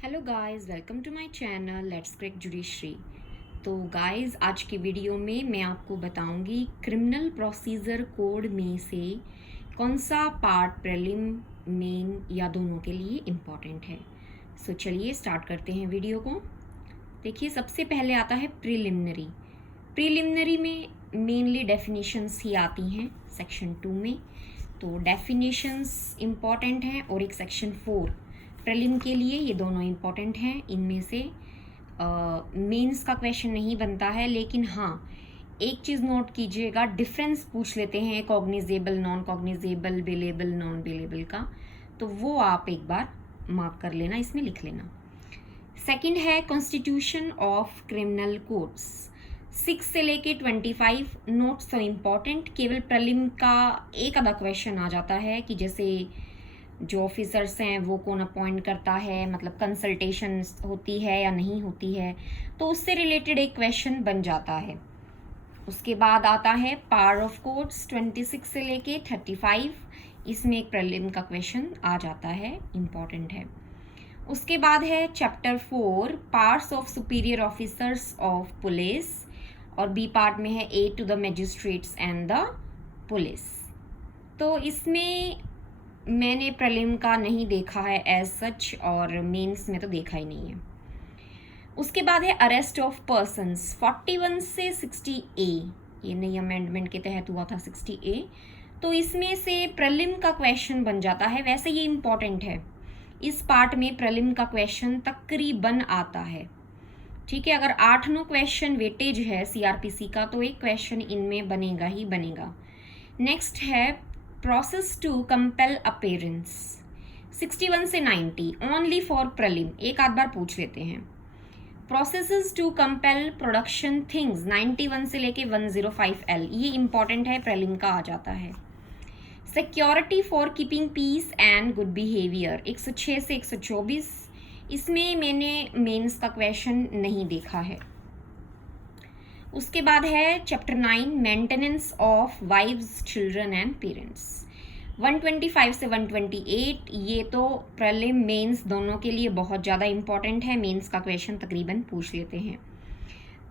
Hello guys, welcome to my channel let's crack judiciary. तो guys, आज की video में मैं आपको बताऊंगी क्रिमिनल प्रोसीजर कोड में से कौन सा पार्ट प्रीलिम, मेन या दोनों के लिए इम्पॉर्टेंट है। सो चलिए स्टार्ट करते हैं वीडियो को। देखिए, सबसे पहले आता है प्रीलिमिनरी। प्रीलिमिनरी में मेनली डेफिनेशंस ही आती हैं सेक्शन 2 में। तो डेफिनेशंस इम्पॉर्टेंट हैं और एक सेक्शन 4 प्रीलिम के लिए, ये दोनों इम्पॉर्टेंट हैं। इनमें से मेंस का क्वेश्चन नहीं बनता है, लेकिन हाँ एक चीज़ नोट कीजिएगा, डिफरेंस पूछ लेते हैं cognizable, non cognizable, billable, non billable का, तो वो आप एक बार मार्क कर लेना, इसमें लिख लेना। सेकंड है कॉन्स्टिट्यूशन ऑफ क्रिमिनल कोड्स। 6 से लेके 25 नोट सो इम्पॉर्टेंट। केवल प्रीलिम का एक आधा क्वेश्चन आ जाता है कि जैसे जो ऑफिसर्स हैं वो कौन अपॉइंट करता है, मतलब कंसल्टेशन होती है या नहीं होती है, तो उससे रिलेटेड एक क्वेश्चन बन जाता है। उसके बाद आता है पावर ऑफ कोर्ट्स 26 से लेके 35, इसमें एक प्रीलिम का क्वेश्चन आ जाता है, इम्पॉर्टेंट है। उसके बाद है chapter 4 parts of superior officers of police, और बी पार्ट में है aid to the magistrates and the police. तो इसमें मैंने प्रीलिम का नहीं देखा है एज सच, और मेंस में तो देखा ही नहीं है। उसके बाद है अरेस्ट ऑफ पर्सन्स 41 से 60A, ये नई अमेंडमेंट के तहत हुआ था 60A। तो इसमें से प्रीलिम का क्वेश्चन बन जाता है। वैसे ये इम्पॉर्टेंट है, इस पार्ट में प्रीलिम का क्वेश्चन तकरीबन आता है। ठीक है, अगर 8-9 क्वेश्चन वेटेज है सीआरपीसी का, तो एक क्वेश्चन इनमें बनेगा ही बनेगा। नेक्स्ट है प्रोसेस टू कंपेल अपेरेंस 61 से 90 ओनली फॉर प्रीलिम, एक आध बार पूछ लेते हैं। Processes to compel production things 91 से लेके 105L, ये इंपॉर्टेंट है, प्रीलिम का आ जाता है। Security for keeping peace and good behaviour 106 से 124, इसमें मैंने मेंस का क्वेश्चन नहीं देखा है। उसके बाद है chapter 9 maintenance of wives, children and parents 125 से 128, ये तो प्रीलिम मेंस दोनों के लिए बहुत ज़्यादा इंपॉर्टेंट है, मेंस का क्वेश्चन तकरीबन पूछ लेते हैं।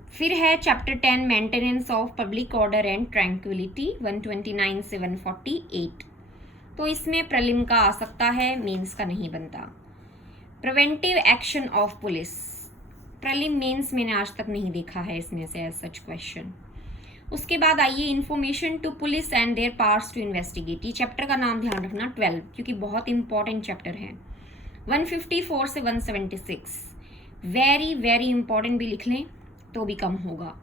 फिर है chapter 10 maintenance of public order and tranquillity 129 से 148, तो इसमें प्रीलिम का आ सकता है, मेंस का नहीं बनता। Preventive action of police, prelim mains मैंने आज तक नहीं देखा है इसमें से एज सच क्वेश्चन। उसके बाद आइए information to police and their powers to investigate, ये चैप्टर का नाम ध्यान रखना 12, क्योंकि बहुत इंपॉर्टेंट चैप्टर है। 154 से 176 वेरी वेरी इंपॉर्टेंट, भी लिख लें तो भी कम होगा।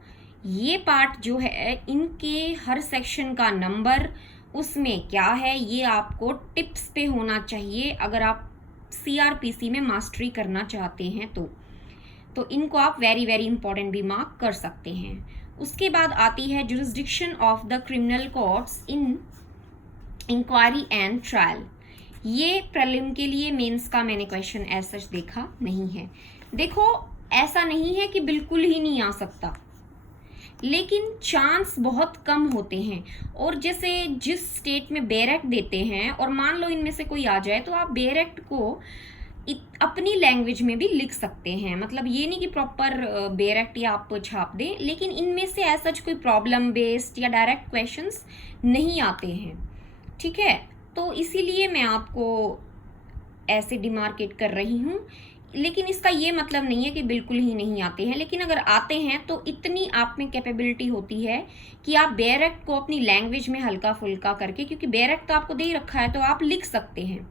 ये पार्ट जो है, इनके हर सेक्शन का नंबर उसमें क्या है, ये आपको टिप्स पे होना चाहिए अगर आप सीआरपीसी में मास्टरी करना चाहते हैं तो इनको आप वेरी वेरी इंपॉर्टेंट भी मार्क कर सकते हैं। उसके बाद आती है jurisdiction of the criminal courts in inquiry and trial, ये प्रीलिम के लिए, मेंस का मैंने क्वेश्चन एज सच देखा नहीं है। देखो, ऐसा नहीं है कि बिल्कुल ही नहीं आ सकता, लेकिन चांस बहुत कम होते हैं। और जैसे जिस स्टेट में बेयर एक्ट देते हैं, और मान लो इनमें से कोई आ जाए, तो आप बेयर एक्ट को अपनी लैंग्वेज में भी लिख सकते हैं, मतलब ये नहीं कि प्रॉपर बेयर एक्ट या आप छाप दें, लेकिन इनमें से ऐसा कोई प्रॉब्लम बेस्ड या डायरेक्ट क्वेश्चंस नहीं आते हैं। ठीक है, तो इसीलिए मैं आपको ऐसे डिमार्केट कर रही हूँ, लेकिन इसका ये मतलब नहीं है कि बिल्कुल ही नहीं आते हैं, लेकिन अगर आते हैं तो इतनी आप में कैपेबिलिटी होती है कि आप बेयर एक्ट को अपनी लैंग्वेज में हल्का फुल्का करके, क्योंकि बेयर एक्ट तो आपको दे रखा है, तो आप लिख सकते हैं।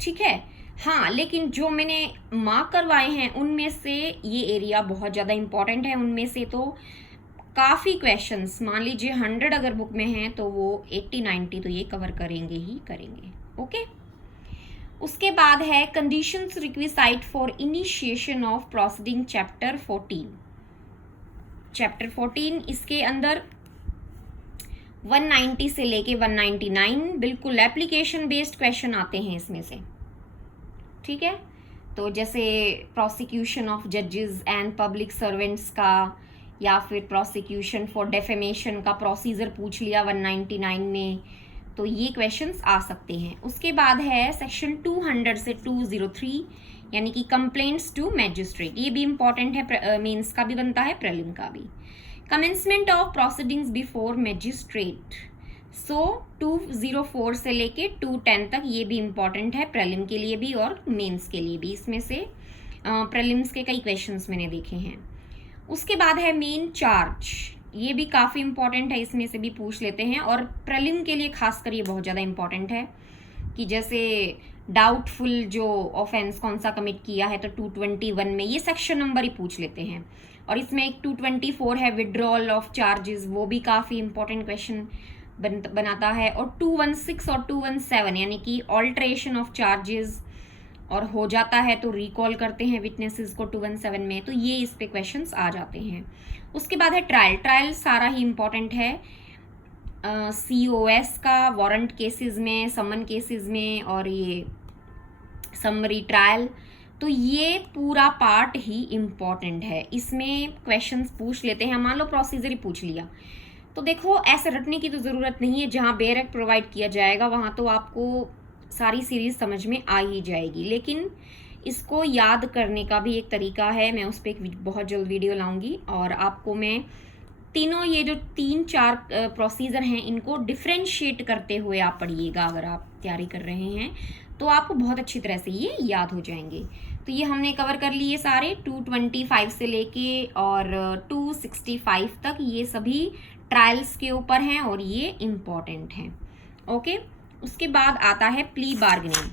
ठीक है, हाँ, लेकिन जो मैंने मार्क करवाए हैं उनमें से ये एरिया बहुत ज़्यादा इंपॉर्टेंट है। उनमें से तो काफ़ी क्वेश्चंस, मान लीजिए 100 अगर बुक में हैं, तो वो 80-90 तो ये कवर करेंगे ही करेंगे। ओके, उसके बाद है conditions requisite for initiation of proceeding chapter 14। Chapter 14, इसके अंदर 190 से लेके 199 बिल्कुल एप्लीकेशन बेस्ड क्वेश्चन आते हैं इसमें से। ठीक है, तो जैसे प्रोसिक्यूशन ऑफ जजेस एंड पब्लिक सर्वेंट्स का, या फिर प्रोसिक्यूशन फॉर डेफेमेशन का प्रोसीजर पूछ लिया 199 में, तो ये क्वेश्चंस आ सकते हैं। उसके बाद है सेक्शन 200 से 203, यानी कि कंप्लेंट्स टू मैजिस्ट्रेट, ये भी इंपॉर्टेंट है, मेंस का भी बनता है, प्रीलिम का भी। Commencement of proceedings before magistrate, so 204 से लेके 210 तक, ये भी इंपॉर्टेंट है प्रीलिम के लिए भी और मेंस के लिए भी। इसमें से प्रीलिम्स के कई क्वेश्चंस मैंने देखे हैं। उसके बाद है मेन चार्ज, ये भी काफ़ी इंपॉर्टेंट है, इसमें से भी पूछ लेते हैं। और प्रीलिम के लिए खासकर ये बहुत ज़्यादा इंपॉर्टेंट है कि जैसे डाउटफुल जो ऑफेंस कौन सा कमिट किया है, तो 221 में ये सेक्शन नंबर ही पूछ लेते हैं। और इसमें एक 224 है विड्रॉल ऑफ चार्जेस, वो भी काफ़ी इंपॉर्टेंट क्वेश्चन बनाता है। और 216 और 217 यानी कि ऑल्ट्रेशन ऑफ चार्जेस, और हो जाता है तो रिकॉल करते हैं विटनेसेस को 217 में, तो ये इस पे क्वेश्चंस आ जाते हैं। उसके बाद है ट्रायल, ट्रायल सारा ही इम्पॉर्टेंट है, COS का, वारंट केसेस में, समन केसेस में, और ये समरी ट्रायल, तो ये पूरा पार्ट ही इम्पॉर्टेंट है। इसमें क्वेश्चंस पूछ लेते हैं, मान लो प्रोसीजर ही पूछ लिया, तो देखो ऐसे रटने की तो ज़रूरत नहीं है, जहाँ बेयर एक्ट प्रोवाइड किया जाएगा वहाँ तो आपको सारी सीरीज समझ में आ ही जाएगी। लेकिन इसको याद करने का भी एक तरीका है, मैं उस पर एक बहुत जल्द वीडियो लाऊंगी, और आपको मैं तीनों ये जो 3-4 प्रोसीजर हैं इनको डिफ्रेंशिएट करते हुए आप पढ़िएगा। अगर आप तैयारी कर रहे हैं तो आपको बहुत अच्छी तरह से ये याद हो जाएंगे। तो ये हमने कवर कर लिए सारे 225 से लेके और 265 तक, ये सभी ट्रायल्स के ऊपर हैं और ये इम्पॉर्टेंट हैं। ओके, उसके बाद आता है प्ली बार्गेनिंग।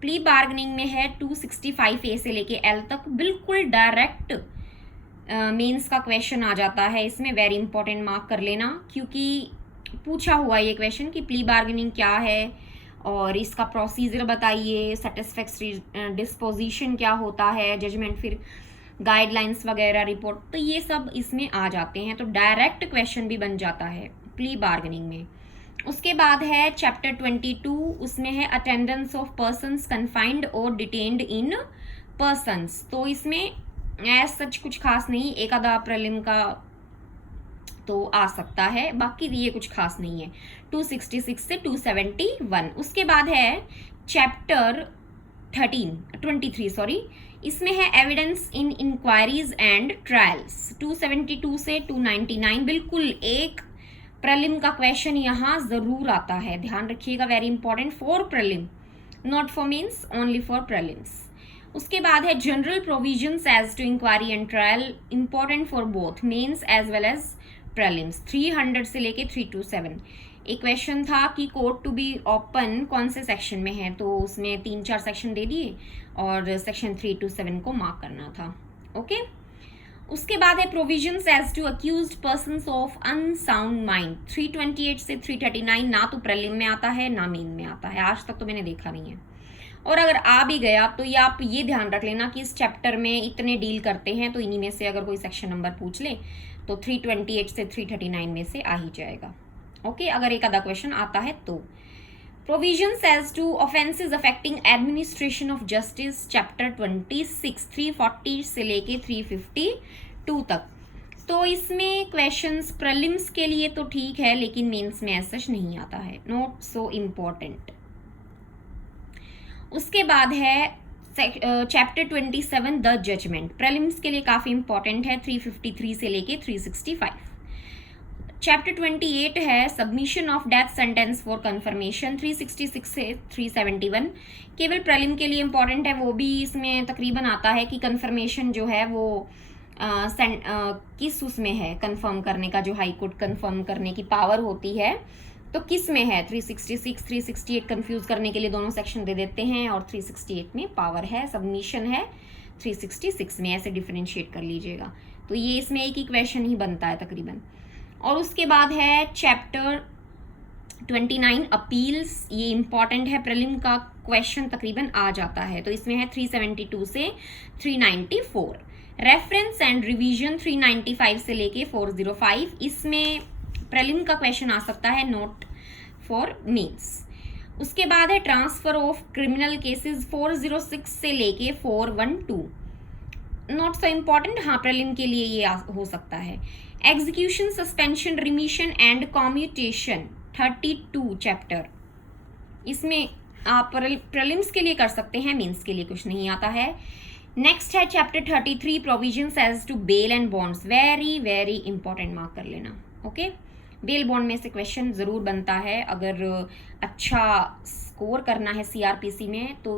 प्ली बार्गेनिंग में है 265A से लेके L तक, बिल्कुल डायरेक्ट मेंस का क्वेश्चन आ जाता है इसमें, वेरी इंपॉर्टेंट, मार्क कर लेना, क्योंकि पूछा हुआ ये क्वेश्चन कि प्ली बार्गेनिंग क्या है और इसका प्रोसीजर बताइए, सेटिस्फैक्टरी डिस्पोजिशन क्या होता है, जजमेंट, फिर गाइडलाइंस वगैरह, रिपोर्ट, तो ये सब इसमें आ जाते हैं। तो डायरेक्ट क्वेश्चन भी बन जाता है प्ली बार्गेनिंग में। उसके बाद है चैप्टर 22, उसमें है अटेंडेंस ऑफ पर्सन्स कन्फाइंड और डिटेन्ड इन पर्सन्स, तो इसमें ऐसा सच कुछ खास नहीं, एक आधा प्रीलिम का तो आ सकता है, बाकी ये कुछ खास नहीं है। 266 से 271। उसके बाद है चैप्टर 23 सॉरी, इसमें है evidence in inquiries and trials, 272 से 299। बिल्कुल एक प्रीलिम का क्वेश्चन यहाँ जरूर आता है, ध्यान रखिएगा, very important for prelim, not for mains, only for prelims. उसके बाद है general provisions as to inquiry and trial, important for both mains as well as prelims, 300 से लेके 327। एक क्वेश्चन था कि कोर्ट टू बी ओपन कौन से सेक्शन में है, तो उसमें 3-4 सेक्शन दे दिए और सेक्शन 327 को मार्क करना था। ओके, उसके बाद है provisions as to accused persons of unsound mind, 328 से 339, ना तो प्रीलिम में आता है ना मेन में आता है, आज तक तो मैंने देखा नहीं है। और अगर आ भी गया तो ये आप ये ध्यान रख लेना कि इस चैप्टर में इतने डील करते हैं, तो इन्हीं में से अगर कोई सेक्शन नंबर पूछ ले तो 328 से 339 में से आ ही जाएगा। ओके, अगर एक आधा क्वेश्चन आता है तो। Provisions as to offences affecting administration of justice, chapter 26, 340 से लेके 352 तक, तो इसमें क्वेश्चंस प्रीलिम्स के लिए तो ठीक है, लेकिन मेंस में ऐसा नहीं आता है, नॉट सो इम्पोर्टेंट। उसके बाद है चैप्टर 27 द जजमेंट, प्रीलिम्स के लिए काफ़ी इंपॉर्टेंट है, 353 से लेके 365। चैप्टर 28 है submission of death sentence for confirmation, 366 से 371, केवल प्रीलिम के लिए इंपॉर्टेंट है, वो भी इसमें तकरीबन आता है कि कंफर्मेशन जो है वो किस उसमें है, कंफर्म करने का, जो हाई कोर्ट कंफर्म करने की पावर होती है तो किस में है, 366 368 कंफ्यूज करने के लिए दोनों सेक्शन दे देते हैं, और 368 में पावर है, सबमिशन है 366 में, ऐसे डिफरेंशिएट कर लीजिएगा। तो ये इसमें एक ही क्वेश्चन ही बनता है तकरीबन। और उसके बाद है चैप्टर 29 अपील्स, ये इंपॉर्टेंट है, प्रीलिम का क्वेश्चन तकरीबन आ जाता है, तो इसमें है 372 से 394। रेफरेंस एंड रिवीजन 395 से लेके 405, इसमें प्रीलिम का क्वेश्चन आ सकता है, नोट फॉर मेंस। उसके बाद है ट्रांसफर ऑफ क्रिमिनल केसेस 406 से लेके 412, नॉट सो इम्पॉर्टेंट, हाँ प्रीलिम के लिए ये हो सकता है। Execution, suspension, remission and commutation 32 chapter, इसमें आप प्रीलिम्स के लिए कर सकते हैं, मेंस के लिए कुछ नहीं आता है। नेक्स्ट है chapter 33 provisions as to bail and bonds, very very important, mark कर लेना। ओके, बेल बॉन्ड में से क्वेश्चन ज़रूर बनता है, अगर अच्छा स्कोर करना है सीआरपीसी में तो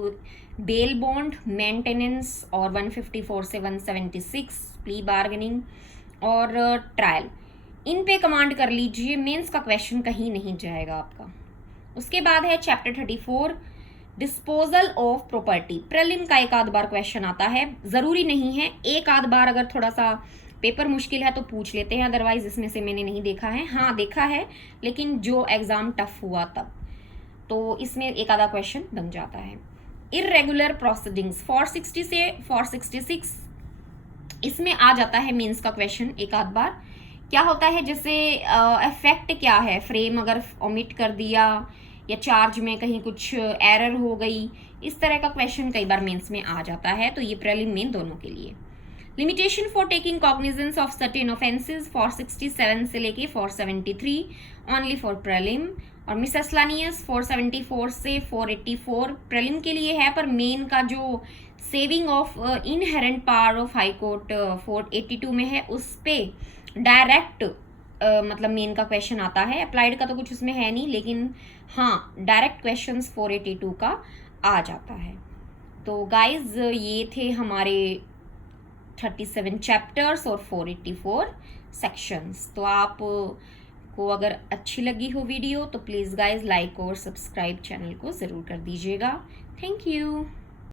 बेल बॉन्ड, मेंटेनेंस और 154 से 176 प्ली बार्गेनिंग और ट्रायल, इन पे कमांड कर लीजिए, मेंस का क्वेश्चन कहीं नहीं जाएगा आपका। उसके बाद है chapter 34 disposal of property, prelim का एक आध बार क्वेश्चन आता है, ज़रूरी नहीं है, एक आध बार अगर थोड़ा सा पेपर मुश्किल है तो पूछ लेते हैं, अदरवाइज इसमें से मैंने नहीं देखा है। हाँ देखा है, लेकिन जो एग्ज़ाम टफ हुआ तब, तो इसमें एक आधा क्वेश्चन बन जाता है। इर्रेगुलर प्रोसीडिंग्स 460 से 466, इसमें आ जाता है मेंस का क्वेश्चन एक आध बार। क्या होता है, जैसे इफेक्ट क्या है, फ्रेम अगर ओमिट कर दिया या चार्ज में कहीं कुछ एरर हो गई, इस तरह का क्वेश्चन कई बार मेंस में आ जाता है, तो ये प्रीलिम मेन दोनों के लिए। Limitation for taking cognizance of certain offences 467 से लेके 473 ओनली फॉर प्रीलिम, और मिसलेनियस 474 से 484 प्रीलिम के लिए है, पर मेन का जो saving of inherent power of high court 482 में है, उस पे डायरेक्ट मतलब मेन का क्वेश्चन आता है, अप्लाइड का तो कुछ उसमें है नहीं, लेकिन हाँ डायरेक्ट क्वेश्चंस 482 का आ जाता है। तो गाइज ये थे हमारे 37 चैप्टर्स और 484 सेक्शंस। तो आप को अगर अच्छी लगी हो वीडियो तो प्लीज़ गाइज लाइक और सब्सक्राइब चैनल को ज़रूर कर दीजिएगा। Thank you.